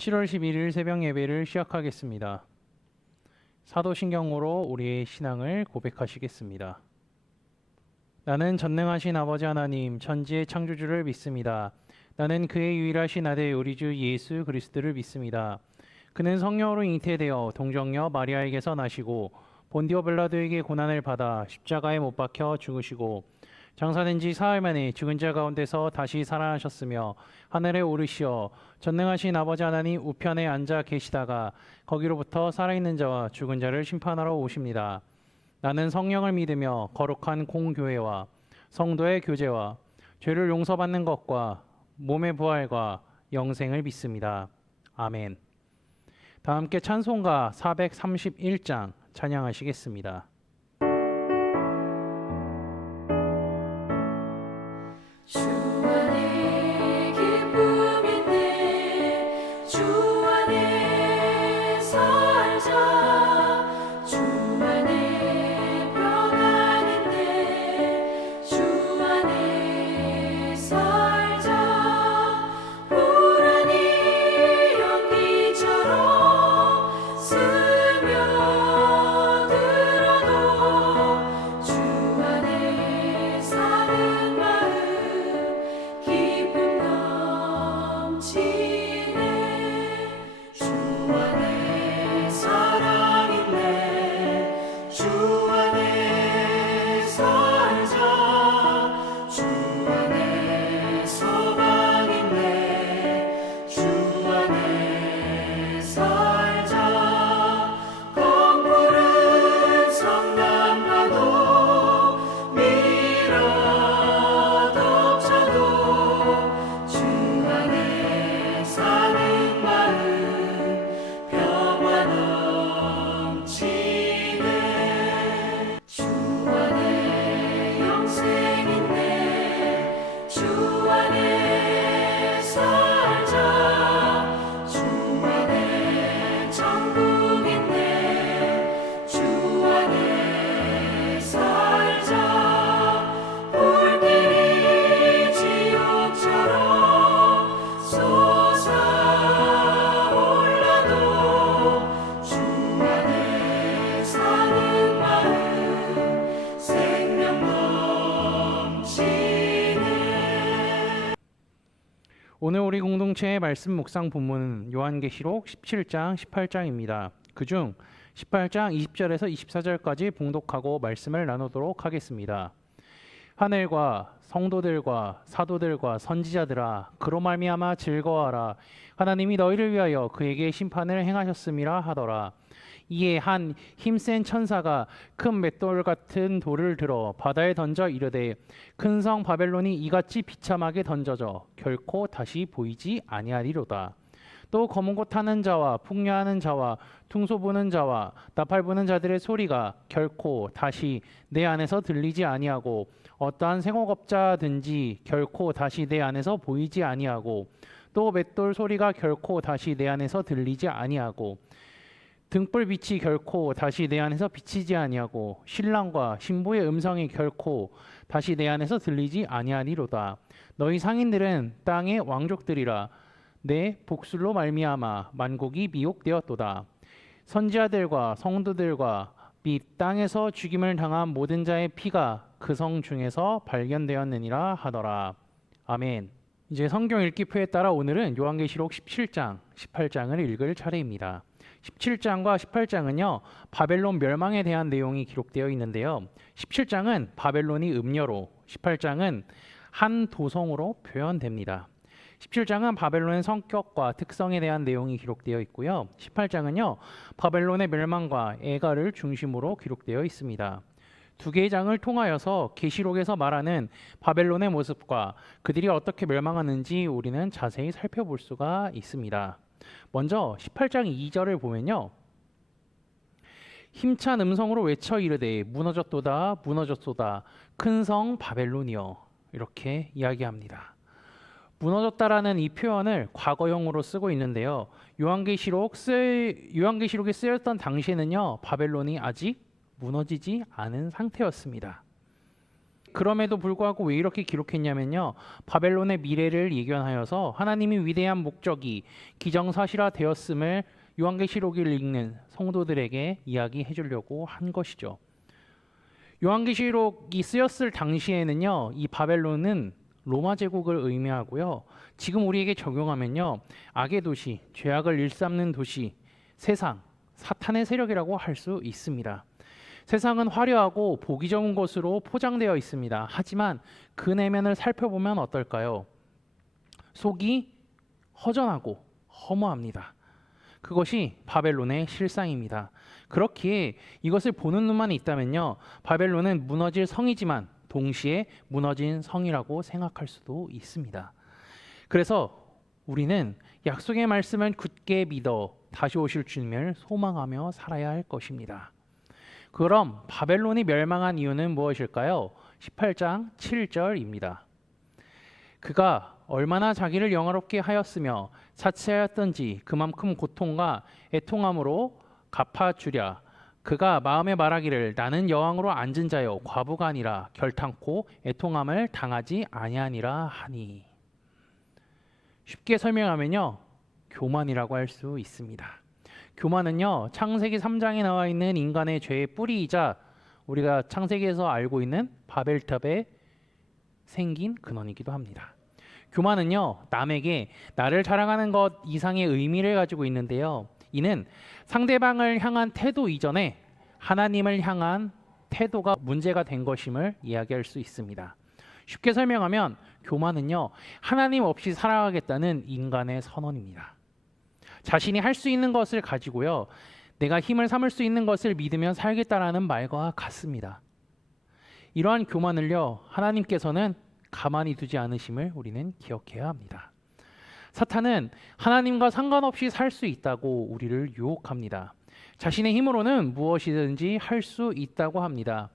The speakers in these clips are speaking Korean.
7월 11일 새벽 예배를 시작하겠습니다. 사도신경으로 우리의 신앙을 고백하시겠습니다. 나는 전능하신 아버지 하나님, 천지의 창조주를 믿습니다. 나는 그의 유일하신 아들 우리 주 예수 그리스도를 믿습니다. 그는 성령으로 잉태되어 동정녀 마리아에게서 나시고 본디오 빌라도에게 고난을 받아 십자가에 못 박혀 죽으시고 장사된 지 사흘 만에 죽은 자 가운데서 다시 살아나셨으며 하늘에 오르시어 전능하신 아버지 하나님 우편에 앉아 계시다가 거기로부터 살아있는 자와 죽은 자를 심판하러 오십니다. 나는 성령을 믿으며 거룩한 공교회와 성도의 교제와 죄를 용서받는 것과 몸의 부활과 영생을 믿습니다. 아멘. 다 함께 찬송가 431장 찬양하시겠습니다. 오늘 우리 공동체의 말씀 묵상 본문은 요한계시록 17장 18장입니다. 그중 18장 20절에서 24절까지 봉독하고 말씀을 나누도록 하겠습니다. 하늘과 성도들과 사도들과 선지자들아 그로 말미암아 즐거워하라. 하나님이 너희를 위하여 그에게 심판을 행하셨음이라 하더라. 이에 한 힘센 천사가 큰 맷돌 같은 돌을 들어 바다에 던져 이르되 큰 성 바벨론이 이같이 비참하게 던져져 결코 다시 보이지 아니하리로다. 또 검은 곳 타는 자와 풍녀하는 자와 퉁소 부는 자와 나팔 부는 자들의 소리가 결코 다시 내 안에서 들리지 아니하고 어떠한 생업업자든지 결코 다시 내 안에서 보이지 아니하고 또 맷돌 소리가 결코 다시 내 안에서 들리지 아니하고 등불 빛이 결코 다시 내 안에서 비치지 아니하고 신랑과 신부의 음성이 결코 다시 내 안에서 들리지 아니하리로다. 너희 상인들은 땅의 왕족들이라. 내 복술로 말미암아 만국이 미혹되었도다. 선지자들과 성도들과 및 땅에서 죽임을 당한 모든 자의 피가 그 성 중에서 발견되었느니라 하더라. 아멘. 이제 성경 읽기 표에 따라 오늘은 요한계시록 17장, 18장을 읽을 차례입니다. 17장과 18장은요 바벨론 멸망에 대한 내용이 기록되어 있는데요. 17장은 바벨론이 음녀로, 18장은 한 도성으로 표현됩니다. 17장은 바벨론의 성격과 특성에 대한 내용이 기록되어 있고요. 18장은요 바벨론의 멸망과 애가를 중심으로 기록되어 있습니다. 두 개의 장을 통하여서 계시록에서 말하는 바벨론의 모습과 그들이 어떻게 멸망하는지 우리는 자세히 살펴볼 수가 있습니다. 먼저 18장 2절을 보면요. 힘찬 음성으로 외쳐 이르되 무너졌도다 무너졌도다 큰 성 바벨론이여, 이렇게 이야기합니다. 무너졌다라는 이 표현을 과거형으로 쓰고 있는데요. 요한계시록에 쓰였던 당시에는요 바벨론이 아직 무너지지 않은 상태였습니다. 그럼에도 불구하고 왜 이렇게 기록했냐면요. 바벨론의 미래를 예견하여서 하나님이 위대한 목적이 기정사실화 되었음을 요한계시록을 읽는 성도들에게 이야기해 주려고 한 것이죠. 요한계시록이 쓰였을 당시에는요. 이 바벨론은 로마 제국을 의미하고요. 지금 우리에게 적용하면요. 악의 도시, 죄악을 일삼는 도시, 세상, 사탄의 세력이라고 할 수 있습니다. 세상은 화려하고 보기 좋은 것으로 포장되어 있습니다. 하지만 그 내면을 살펴보면 어떨까요? 속이 허전하고 허무합니다. 그것이 바벨론의 실상입니다. 그렇기에 이것을 보는 눈만 있다면요. 바벨론은 무너질 성이지만 동시에 무너진 성이라고 생각할 수도 있습니다. 그래서 우리는 약속의 말씀을 굳게 믿어 다시 오실 주님을 소망하며 살아야 할 것입니다. 그럼 바벨론이 멸망한 이유는 무엇일까요? 18장 7절입니다. 그가 얼마나 자기를 영화롭게 하였으며 자치하였던지 그만큼 고통과 애통함으로 갚아주랴. 그가 마음에 말하기를 나는 여왕으로 앉은 자여 과부가 아니라 결탄코 애통함을 당하지 아니하니라 하니. 쉽게 설명하면요. 교만이라고 할 수 있습니다. 교만은요. 창세기 3장에 나와 있는 인간의 죄의 뿌리이자 우리가 창세기에서 알고 있는 바벨탑에 생긴 근원이기도 합니다. 교만은요. 남에게 나를 자랑하는 것 이상의 의미를 가지고 있는데요. 이는 상대방을 향한 태도 이전에 하나님을 향한 태도가 문제가 된 것임을 이야기할 수 있습니다. 쉽게 설명하면 교만은요. 하나님 없이 살아가겠다는 인간의 선언입니다. 자신이 할 수 있는 것을 가지고요. 내가 힘을 삼을 수 있는 것을 믿으며 살겠다라는 말과 같습니다. 이러한 교만을요. 하나님께서는 가만히 두지 않으심을 우리는 기억해야 합니다. 사탄은 하나님과 상관없이 살 수 있다고 우리를 유혹합니다. 자신의 힘으로는 무엇이든지 할 수 있다고 합니다.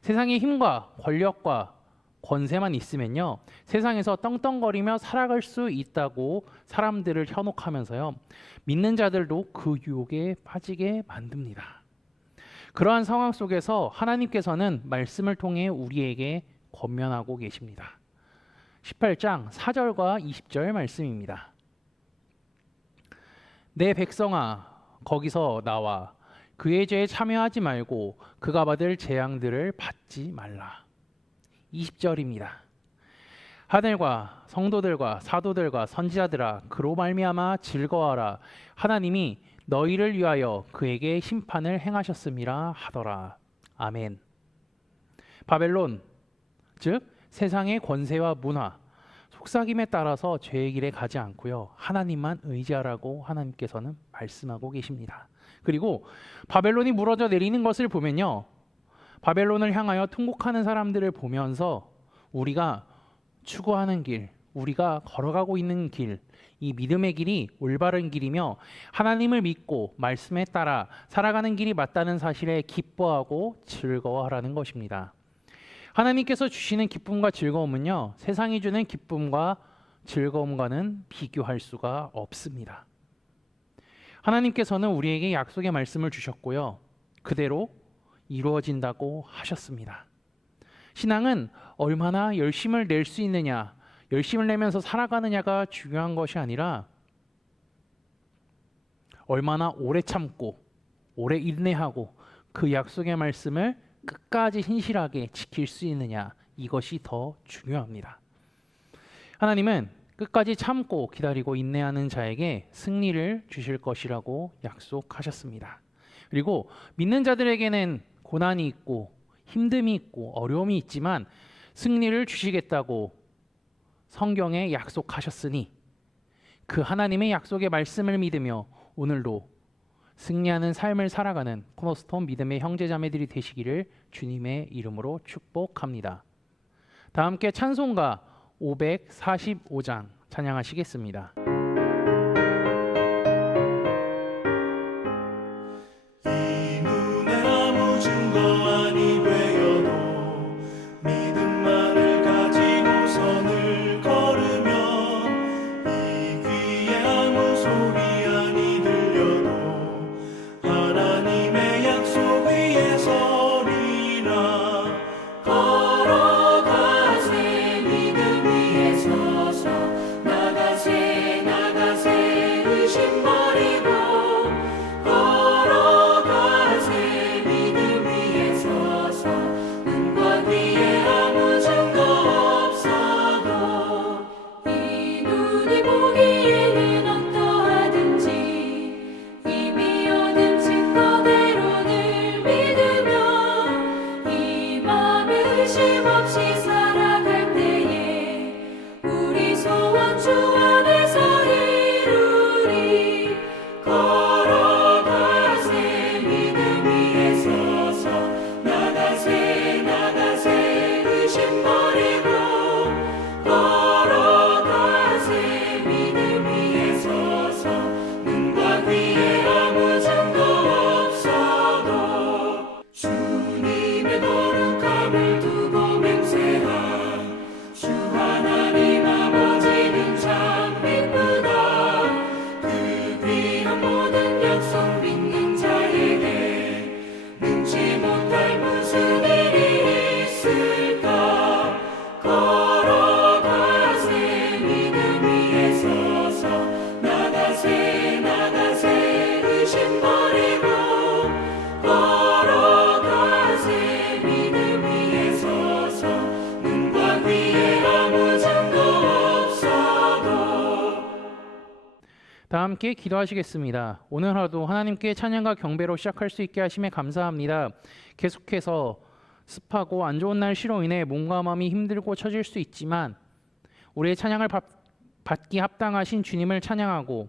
세상의 힘과 권력과 권세만 있으면요. 세상에서 떵떵거리며 살아갈 수 있다고 사람들을 현혹하면서요. 믿는 자들도 그 유혹에 빠지게 만듭니다. 그러한 상황 속에서 하나님께서는 말씀을 통해 우리에게 권면하고 계십니다. 18장 4절과 20절 말씀입니다. 내 백성아 거기서 나와 그의 죄에 참여하지 말고 그가 받을 재앙들을 받지 말라. 20절입니다. 하늘과 성도들과 사도들과 선지자들아 그로 말미암아 즐거워하라. 하나님이 너희를 위하여 그에게 심판을 행하셨음이라 하더라. 아멘. 바벨론 즉 세상의 권세와 문화, 속삭임에 따라서 죄의 길에 가지 않고요. 하나님만 의지하라고 하나님께서는 말씀하고 계십니다. 그리고 바벨론이 무너져 내리는 것을 보면요. 바벨론을 향하여 통곡하는 사람들을 보면서 우리가 추구하는 길, 우리가 걸어가고 있는 길, 이 믿음의 길이 올바른 길이며 하나님을 믿고 말씀에 따라 살아가는 길이 맞다는 사실에 기뻐하고 즐거워하라는 것입니다. 하나님께서 주시는 기쁨과 즐거움은요. 세상이 주는 기쁨과 즐거움과는 비교할 수가 없습니다. 하나님께서는 우리에게 약속의 말씀을 주셨고요. 그대로 이루어진다고 하셨습니다. 신앙은 얼마나 열심을 낼 수 있느냐, 열심을 내면서 살아가느냐가 중요한 것이 아니라 얼마나 오래 참고 오래 인내하고 그 약속의 말씀을 끝까지 신실하게 지킬 수 있느냐, 이것이 더 중요합니다. 하나님은 끝까지 참고 기다리고 인내하는 자에게 승리를 주실 것이라고 약속하셨습니다. 그리고 믿는 자들에게는 고난이 있고 힘듦이 있고 어려움이 있지만 승리를 주시겠다고 성경에 약속하셨으니 그 하나님의 약속의 말씀을 믿으며 오늘도 승리하는 삶을 살아가는 코너스톤 믿음의 형제자매들이 되시기를 주님의 이름으로 축복합니다. 다 함께 찬송가 545장 찬양하시겠습니다. 이 눈에 아무 증거만이 되어도 믿음만을 가지고선을 걸으면 이 귀에 아무 소리 아니 들려도 하나님의 약속 위에 서리라. 걸어가 귀한 모든 약속 믿는 자에게 능치 못할 무슨 일이 있을까. 걸어가세 믿음 위에 서서 나가세 나가세 의심 버리고 걸어가세 믿음 위에 서서 눈과 귀에 아무 증거 없어도. 다 함께 기도하시겠습니다. 오늘 하루도 하나님께 찬양과 경배로 시작할 수 있게 하심에 감사합니다. 계속해서 습하고 안 좋은 날씨로 인해 몸과 마음이 힘들고 처질 수 있지만 우리의 찬양을 받기 합당하신 주님을 찬양하고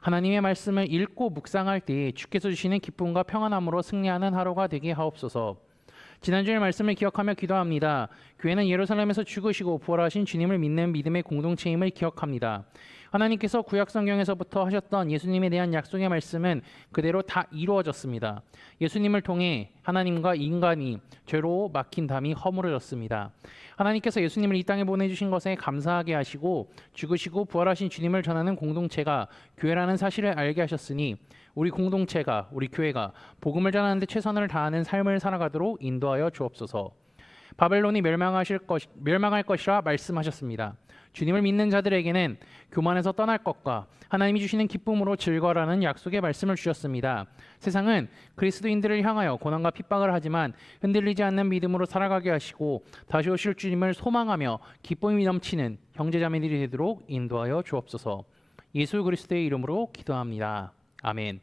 하나님의 말씀을 읽고 묵상할 때 주께서 주시는 기쁨과 평안함으로 승리하는 하루가 되게 하옵소서. 지난주의 말씀을 기억하며 기도합니다. 교회는 예루살렘에서 죽으시고 부활하신 주님을 믿는 믿음의 공동체임을 기억합니다. 하나님께서 구약 성경에서부터 하셨던 예수님에 대한 약속의 말씀은 그대로 다 이루어졌습니다. 예수님을 통해 하나님과 인간이 죄로 막힌 담이 허물어졌습니다. 하나님께서 예수님을 이 땅에 보내주신 것에 감사하게 하시고 죽으시고 부활하신 주님을 전하는 공동체가 교회라는 사실을 알게 하셨으니 우리 공동체가, 우리 교회가 복음을 전하는 데 최선을 다하는 삶을 살아가도록 인도하여 주옵소서. 바벨론이 멸망할 것이라 말씀하셨습니다. 주님을 믿는 자들에게는 교만에서 떠날 것과 하나님이 주시는 기쁨으로 즐거라는 약속의 말씀을 주셨습니다. 세상은 그리스도인들을 향하여 고난과 핍박을 하지만 흔들리지 않는 믿음으로 살아가게 하시고 다시 오실 주님을 소망하며 기쁨이 넘치는 형제자매들이 되도록 인도하여 주옵소서. 예수 그리스도의 이름으로 기도합니다. 아멘.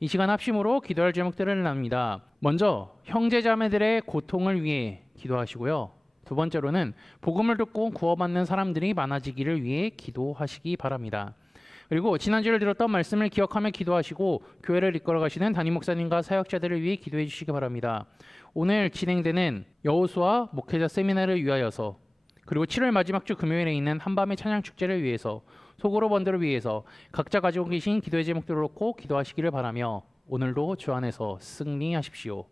이 시간 합심으로 기도할 제목들을 나눕니다. 먼저 형제자매들의 고통을 위해 기도하시고요. 두 번째로는 복음을 듣고 구원받는 사람들이 많아지기를 위해 기도하시기 바랍니다. 그리고 지난주에 들었던 말씀을 기억하며 기도하시고 교회를 이끌어 가시는 담임 목사님과 사역자들을 위해 기도해 주시기 바랍니다. 오늘 진행되는 여호수아 목회자 세미나를 위하여서 그리고 7월 마지막 주 금요일에 있는 한밤의 찬양 축제를 위해서 소그룹 원들을 위해서 각자 가지고 계신 기도의 제목들을 놓고 기도하시기를 바라며 오늘도 주 안에서 승리하십시오.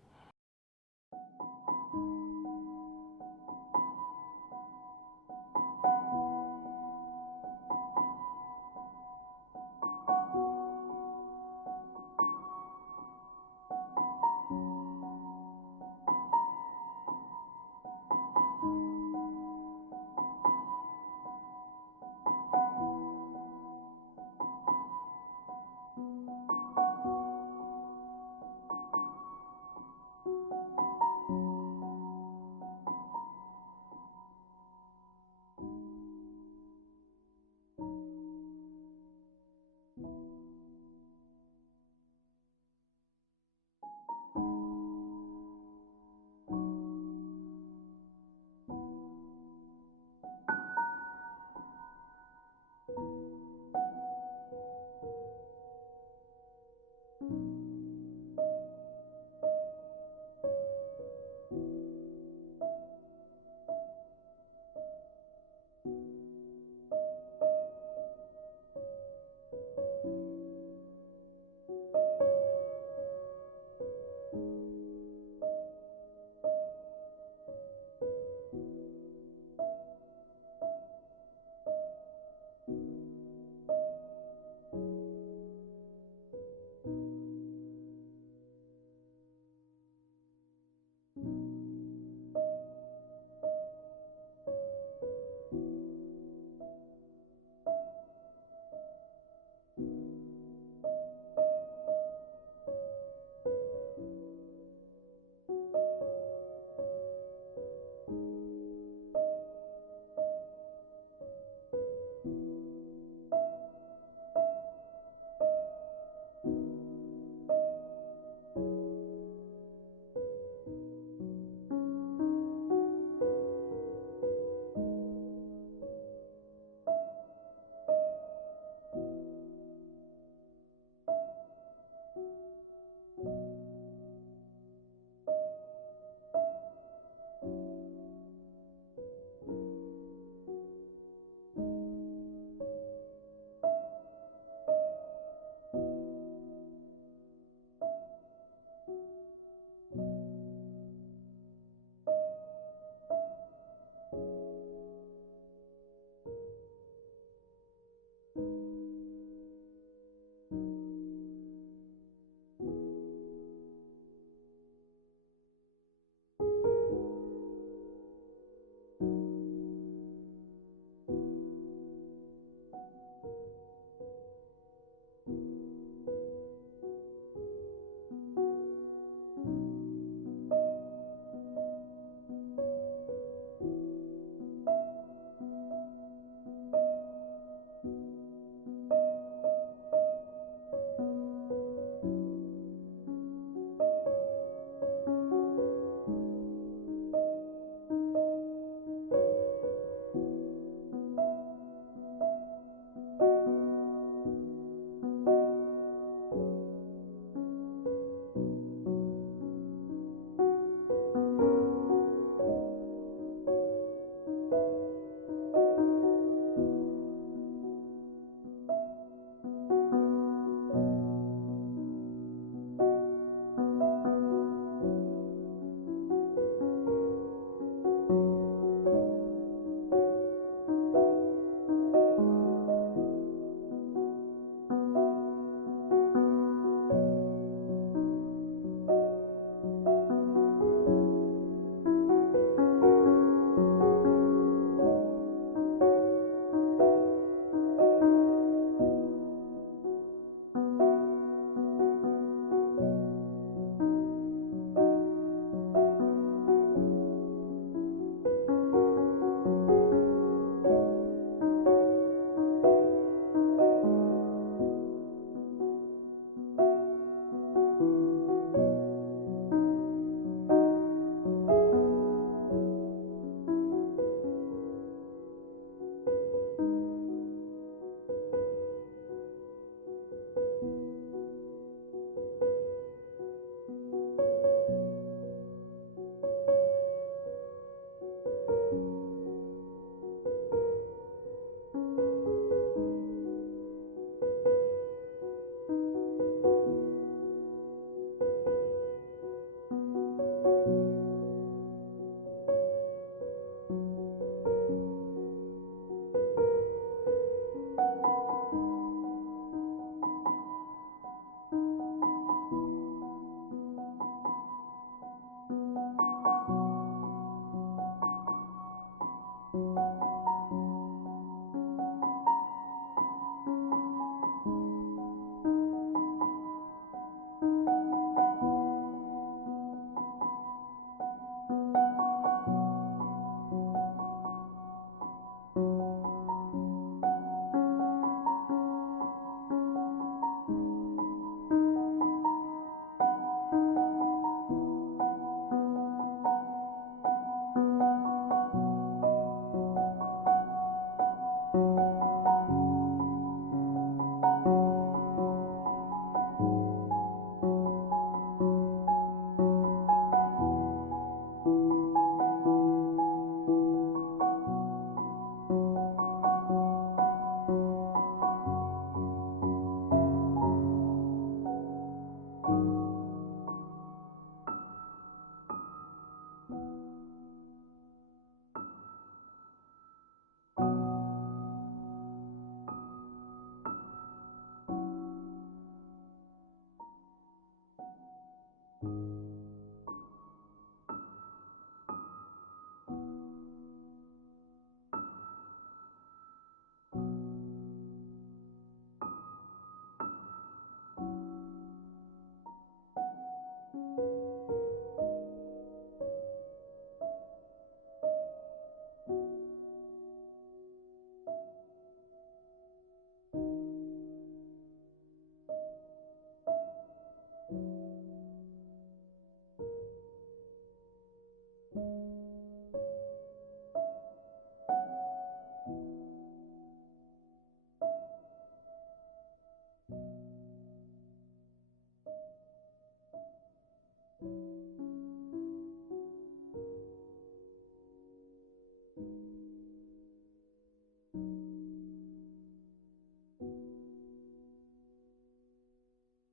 네.